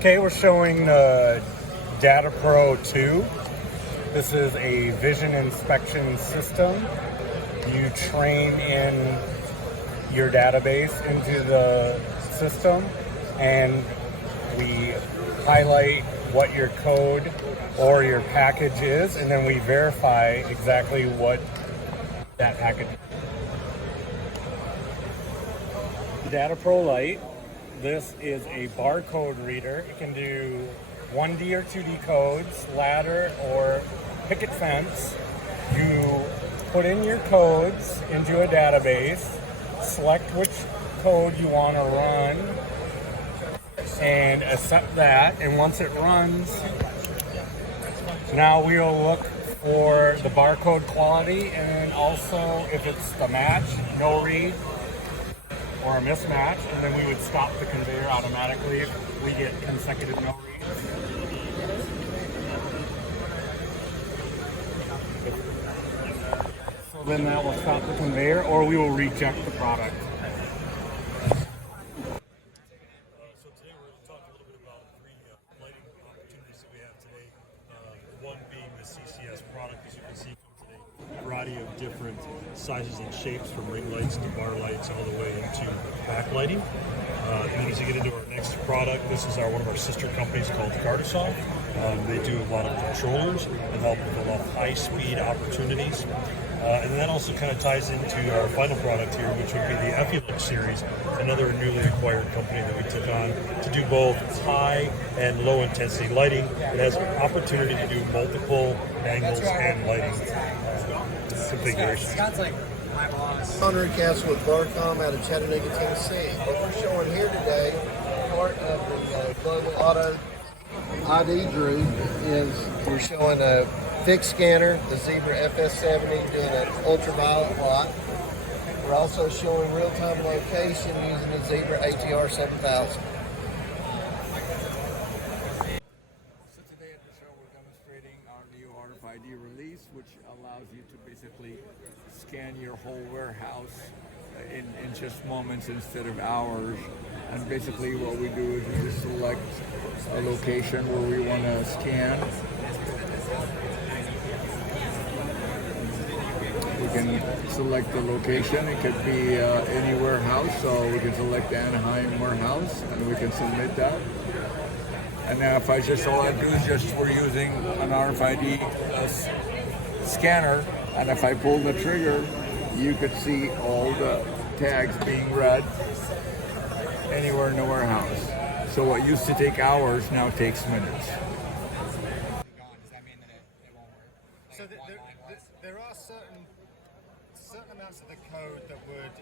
Okay, we're showing Data Pro 2. This is a vision inspection system. You train in your database into the system, and we highlight what your code or your package is, and then we verify exactly what that package is. Data Pro Lite. This is a barcode reader. It can do 1D or 2D codes, ladder or picket fence. You put in your codes into a database, select which code you want to run, and accept that. And once it runs, now we'll look for the barcode quality and also if it's the match, no read, or a mismatch, and then we would stop the conveyor automatically if we get consecutive no reads. So then that will stop the conveyor, or we will reject the product. So today we're going to talk a little bit about three lighting opportunities that we have today. One being the CCS product, as you can see, comes in a variety of different sizes and shapes, from ring lights to bar lights all the way into backlighting. And then as you get into our next product, this is one of our sister companies called Gardasoft. They do a lot of controllers and help with a lot of high-speed opportunities. And that also kind of ties into our final product here, which would be the EFFILUX series, another newly acquired company that we took on to do both high and low intensity lighting. It has an opportunity to do multiple angles and lighting configurations. Hunter Castle with Barcom out of Chattanooga, Tennessee. What we're showing here today, part of the GlobalAutoID group, is we're showing a fixed scanner, the Zebra FS70, doing an ultraviolet plot. We're also showing real-time location using the Zebra ATR 7000. So today at the show we're demonstrating our new RFID release, which allows you to basically scan your whole warehouse in just moments instead of hours. And basically what we do is we just select a location where we want to scan. We can select the location. It could be any warehouse, so we can select the Anaheim warehouse and we can submit that. And now if all I do is we're using an RFID scanner, and if I pull the trigger, you could see all the tags being read anywhere in the warehouse. So what used to take hours now takes minutes. So there are certain amounts of the code that would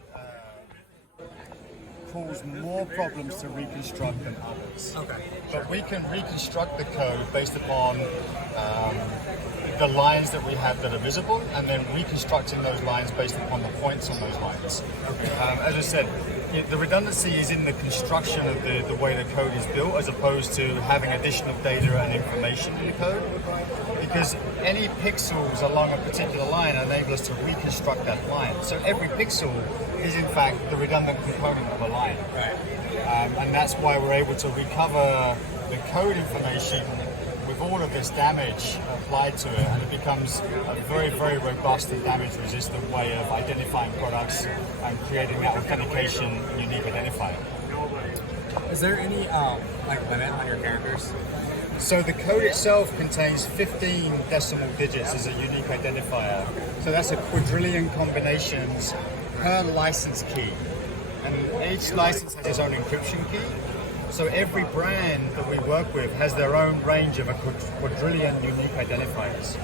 cause more problems to reconstruct than others. Okay. But we can reconstruct the code based upon the lines that we have that are visible, and then reconstructing those lines based upon the points on those lines. Okay. As I said, the redundancy is in the construction of the way the code is built, as opposed to having additional data and information in the code, because any pixels along a particular line enable us to reconstruct that line. So every pixel is in fact the redundant component of a line. Right. And that's why we're able to recover the code information with all of this damage applied to it, and it becomes a very, very robust and damage-resistant way of identifying products and creating that authentication unique identifier. Is there any limit on your characters? So the code itself contains 15 decimal digits as a unique identifier. So that's a quadrillion combinations per license key. And each license has its own encryption key. So every brand that we work with has their own range of a quadrillion unique identifiers.